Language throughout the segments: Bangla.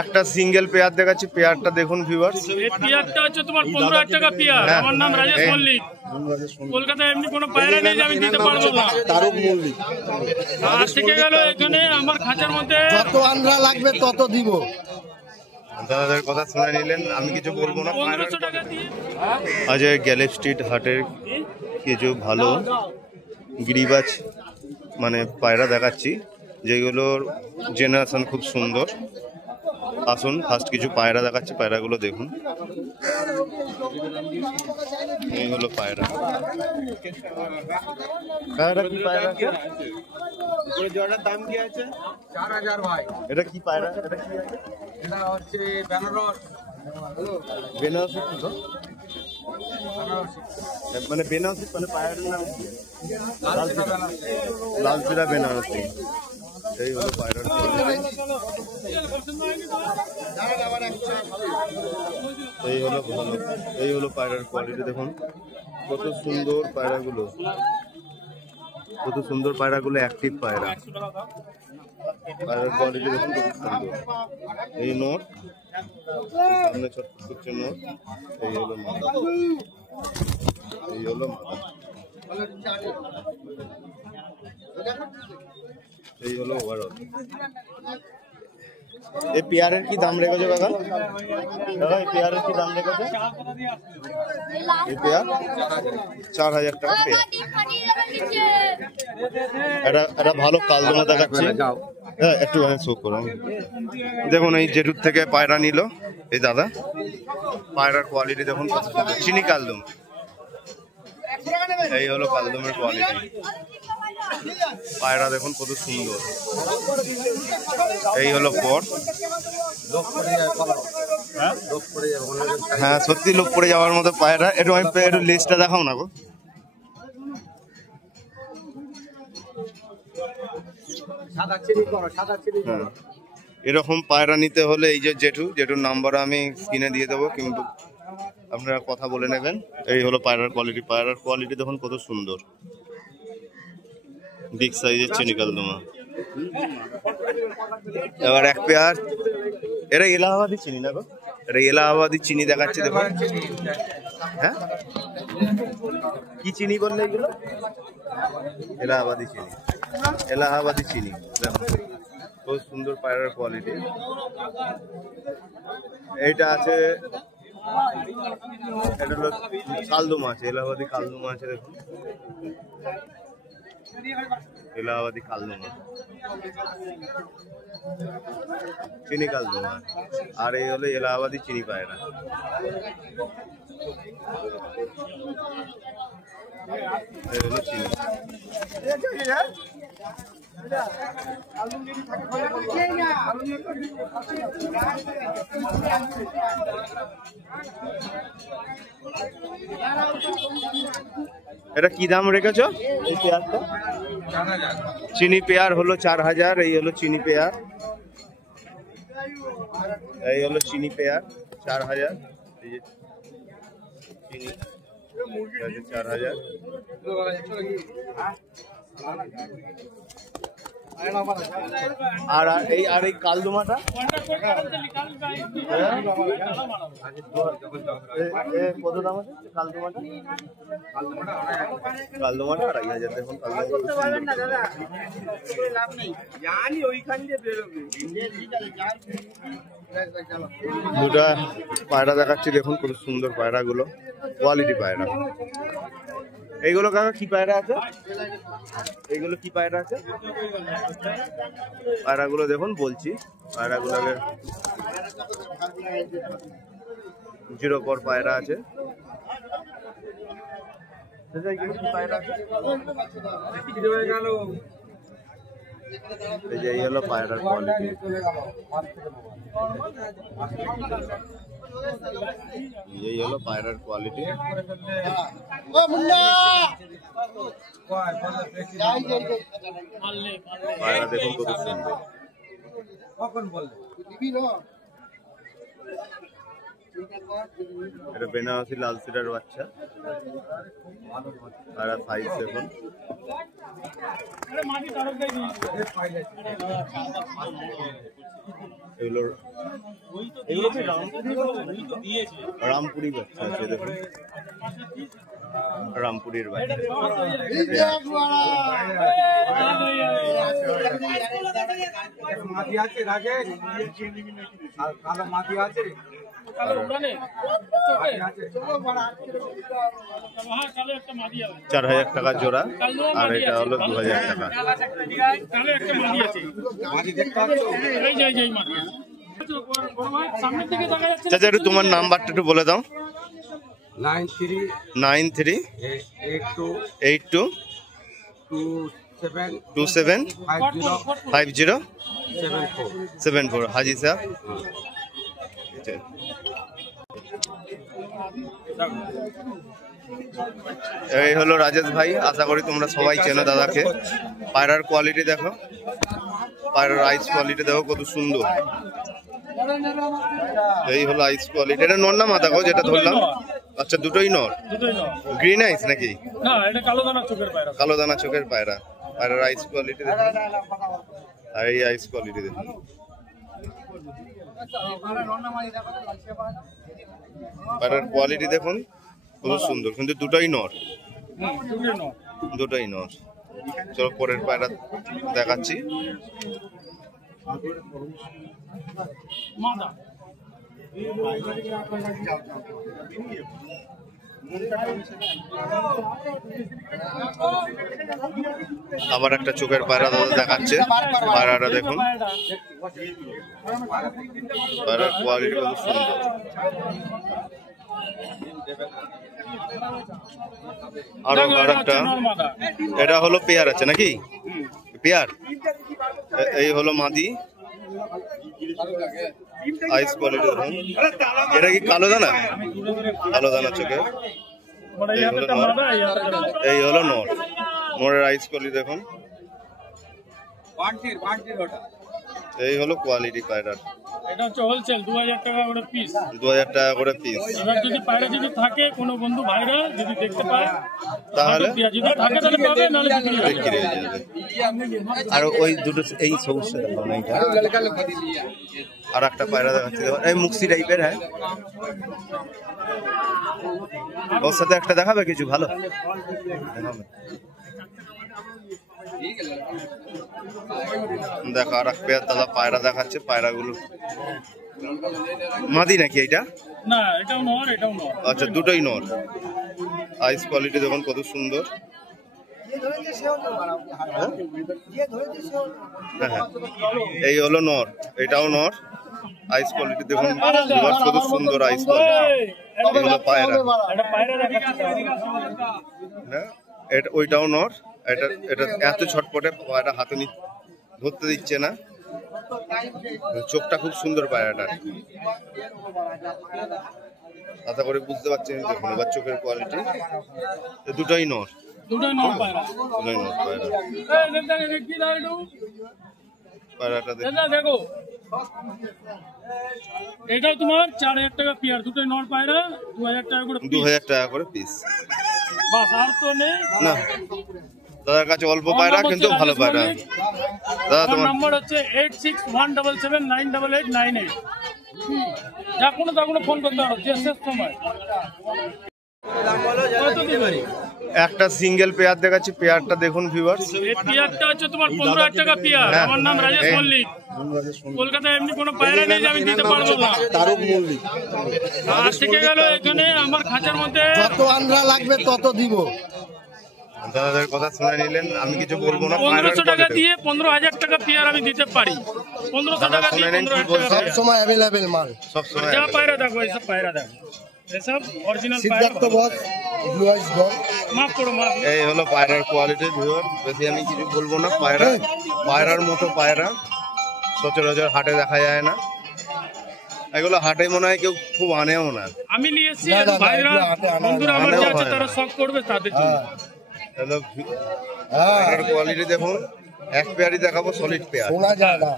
একটা সিঙ্গেল পেয়ার দেখাচ্ছি, পেয়ারটা দেখুন ভিউয়ার্স। এই পেয়ারটা হচ্ছে তোমার 15,000 টাকা পেয়ার। আমার নাম রাজেশ মল্লিক। কলকাতায় এমনি কোনো পায়রা নেই যে আমি দিতে পারবো না। তারক মল্লিক আর থেকে গেল এখানে আমার খাঁচার মধ্যে যত আন্দ্রা লাগবে তত দিব। দাদাদের কথা শুনে নিলেন, আমি কিছু বলবো না। 1500 টাকা দিয়ে আজ গ্যালেপ স্ট্রিট হাটের কিছু ভালো গিরিবাজ মানে পায়রা দেখাচ্ছি, যেগুলোর জেনারেশন খুব সুন্দর। আসুন ফার্স্ট কিছু পায়রা দেখাচ্ছি, পায়রাগুলো দেখুন। এই হলো পায়রা। পায়রা কি পায়রা আছে? দাম কি আছে? 4000 ভাই। এটা কি পায়রা? এটা কি আছে? এটা হচ্ছে বেনারস। বেনারসি কি গো? মানে বেনারসি মানে পায়রার নাম কি? লালচিরা বেনারসি। এই হলো পায়রার এই হলো ভালো, এই হলো পায়রার কোয়ালিটি দেখুন কত সুন্দর পায়রাগুলো, কত সুন্দর পায়রাগুলো, অ্যাক্টিভ পায়রা। পায়রার কোয়ালিটি দেখুন কত সুন্দর। এই নোট সামনে ছোট্ট ছোট্ট নোট। এই হলো মাথা, এই হলো মাথা, এই হলো ওভারঅল। এই পেয়ারের কি দাম রেখেছো কাকা? কাকা এই পেয়ারের কি দাম রেখেছো? এই পেয়ার 4000 টাকা পেয়ার। এটা ভালো কালদমা দেখাচ্ছে। হ্যাঁ একটু শো করো। দেখুন এই জেটুর থেকে পায়রা নিল এই দাদা, পায়রার কোয়ালিটি দেখুন কত সুন্দর। চিনি কালদম, এই হলো কালদমের কোয়ালিটি। পায়রা দেখুন কত সুন্দর। এই হলো পর। হ্যাঁ সত্যি লোক পড়ে যাওয়ার মতো পায়রা। একটু লেজটা দেখাও না গো। হ্যাঁ এরকম পায়রা নিতে হলে এই যে জেঠুর নাম্বার আমি স্ক্রিনে দিয়ে দেবো, কিন্তু আপনারা কথা বলে নেবেন। এই হলো পায়রার কোয়ালিটি। পায়রার কোয়ালিটি দেখুন কত সুন্দর, বিগ সাইজের চিনি কালদমা। এবার এক পেয়ার, এটা এলাহাবাদি চিনি না গো, এটা এলাহাবাদি চিনি দেখাচ্ছে দেখুন। হ্যাঁ কি চিনি বললে এগুলো? এলাহাবাদি চিনি, এলাহাবাদি চিনি দেখুন খুব সুন্দর পায়রার কোয়ালিটি। এইটা আছে, এটা হলো কালদমা আছে, এলাহাবাদি কালদমা আছে দেখুন, এলাহাবাদি কালদমা, চিনি কালদমা। আর এই হলো এলাহাবাদি চিনি পায়রা। এই হলো চিনি। এটা কি দাম রেখেছো এই পেয়ারটা? চিনি পেয়ার হলো 4000। এই হলো চিনি পেয়ার, এই হলো চিনি পেয়ার 4000। এই যে চিনি 4000। আর এই কালদমাটা কত দাম আছে? কালদমাটা 2500 দেখুন। দুটা পায়রা দেখাচ্ছি দেখুন কত সুন্দর পায়রাগুলো, কোয়ালিটি পায়রা। এইগুলো কাকা কি পায়রা আছে? এইগুলো কি পায়রা আছে? পায়রাগুলো দেখুন বলছি, পায়রাগুলোকে জিরো পর পায়রা আছে। এই হলো পায়রার কোয়ালিটি। এই হলো পায়রার কোয়ালিটি। পায়রা দেখুন কত সুন্দর। এটা বেনারসি লাল সিটার বাচ্চা। আর সাইজ দেখুন। এগুলো রামপুরি বাচ্চা আছে দেখুন, রামপুরির বাচ্চা। মাটি আছে রাজেশ, আর কালো মাটি আছে। 4000 টাকা জোড়া, আর এটা হলো 2000 টাকা। চাচা একটু তোমার নাম্বারটা একটু বলে দাও। 9382275074 হাজি সাহেব। এই হলো রাজেশ ভাই, আশা করি তোমরা সবাই চেনো দাদাকে। পায়রার কোয়ালিটি দেখো, পায়রার আইস কোয়ালিটি দেখো কত সুন্দর। এই হলো আইস কোয়ালিটি। এটা নর না মাদা গো যেটা ধরলাম? আচ্ছা দুটোই নর। গ্রিন আইস নাকি? না, এটা কালো দানা চোখের পায়রা। কালো দানা চোখের পায়রা। পায়রার আইস কোয়ালিটি দেখো, আর এই আইস কোয়ালিটি দেখো। পায়রার কোয়ালিটি দেখুন খুব সুন্দর, কিন্তু দুটোই নর। দুটোই নর। চলো পরের পায়রা দেখাচ্ছি। আবার একটা চোখের পায়রা দাদা দেখাচ্ছে। পায়রাটা দেখুন, পায়রার কোয়ালিটি কত সুন্দর। আরো আরেকটা, এটা হলো পেয়ার আছে নাকি? পেয়ার। এই হলো মাদি, আইস কোয়ালিটি দেখুন। এটা কি কালো দানা? কালো দানা চোখে। এই হলো নর। নরের আইস কোয়ালিটি দেখুন। এই হলো কোয়ালিটি পায়রার। এটা হচ্ছে হোলসেল 2000 টাকা করে পিস। 2000 টাকা করে পিস। এবার যদি পায়রা যদি থাকে কোনো বন্ধু ভাইরা যদি দেখতে পায় তাহলে যদি থাকে তাহলে পাবে, নাহলে বিক্রি হয়ে বিক্রি হয়ে যাবে। আর ওই দুটো এই সমস্যা দেখো না, এটা আর একটা পায়রা দেখাচ্ছি দেখো, এই মুক্সি টাইপের। হ্যাঁ, ওর সাথে একটা দেখাবে কিছু ভালো দেখাবে। দেখো আর এক পেয়ার দাদা পায়রা দেখাচ্ছে। পায়রাগুলো মাদি নাকি এইটা? না, এটাও নর, এটাও নর। আচ্ছা দুটোই নর। আইস কোয়ালিটি দেখুন কত সুন্দর। হ্যাঁ, এই হলো নর, এটাও নর। আইস কোয়ালিটি দেখুন কত সুন্দর আইস কোয়ালিটি। এই হলো পায়রা। হ্যাঁ, এটা ওইটাও নর। এটা এটা এত ছটপটে পায়রা হাতে ধরতে দিচ্ছে না। চোখটা খুব সুন্দর পায়রাটার, আশা করে বুঝতে পারছেন। দেখুন এবার চোখের কোয়ালিটি। দুটোই নর, দুটোই নর পায়রা। দুটোই নর পায়রা। পায়রাটা দেখো, এটাও তোমার 4000 টাকা পেয়ার। দুটোই নর পায়রা, 2000 টাকা করে। 2000 টাকা করে পিস। বাস, আর তো নেই না। দাদার কাছে অল্প পায়রা কিন্তু ভালো পায়রা। দাদা তোমার নাম্বার হচ্ছে 8617798898। যা কোনো ফোন করতে পারো, যে শেষ সময়। একটা সিঙ্গেল পেয়ার দেখাচ্ছি। পেয়ারটা দেখুন ভিউয়ার্স। এই পেয়ারটা হচ্ছে তোমার 15000 টাকা পেয়ার। আমার নাম রাজেশ মল্লিক। কলকাতায় এমনি কোনো পায়রা নেই যে আমি দিতে পারবো না। তারক মল্লিক। আর থেকে গেল এখানে আমার খাঁচার মধ্যে যত আন্দ্রা লাগবে তত দিব। দাদাদের কথা শুনে নিলেন, আমি কিছু বলবো না। 1500 টাকা দিয়ে 15000 টাকা পেয়ার আমি দিতে পারি। 1500 টাকা দিয়ে 15000 টাকা। সব সময় अवेलेबल মাল। সব সময় যা পায়রা দেখো, এইসব পায়রা দেখো, এসব অরিজিনাল পায়রা। সিদ্ধার্থ বস, ব্লু আইস ডগ। মাফ করো, মাফ। এই হলো পায়রার কোয়ালিটি ভিউয়ার। বেশি আমি কিছু বলবো না। পায়রার মতো পায়রা সচরাচর হাটে দেখা যায় না। এগুলো হাটে মনে হয় কেউ খুব আনেও না। আমি নিয়ে এসেছি, ভাইরা বন্ধুরা আমার যে আছে তারা শখ করবে তাদের জন্য। হ্যালো, পায়রার কোয়ালিটি দেখুন। এক পেয়ারই দেখাবো, সলিড পেয়ার। শোনা যায় না।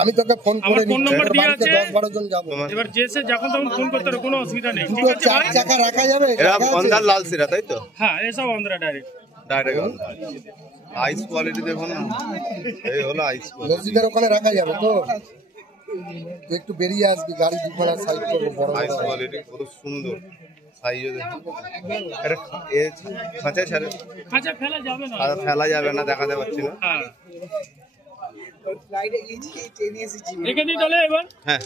আমি তোকে ফোন করে আমার ফোন নম্বর দেওয়া আছে। 10-12 জন যাবো। এবার যেসে যখন তখন ফোন করতে হবে, কোনো অসুবিধা নেই, ঠিক দুটো আছে 4 ভাই? চাকা রাখা যাবে? এরা রাখা আছে? অন্ধার লাল সিরা তাই তো? হ্যাঁ, এসব অন্ধ্রা ডাইরেক্ট। ডাইরেক্ট অন্ধার। আইস কোয়ালিটি দেখুন, এই হলো আইস কোয়ালিটি। মসজিদের ওখানে রাখা যাবে তো? তুই একটু বেরিয়ে আসবি, গাড়ি দুখানা সাইড করবো, বড় আইস বড়। কোয়ালিটি কত সুন্দর সাইজও দেখুন। এটা এ খাঁচায় ছাড়ে আচ্ছা, ফেলা যাবে না। ফেলা যাবে না, দেখাতে পাচ্ছি না। হ্যাঁ, রেখে দিই তাহলে এবার। হ্যাঁ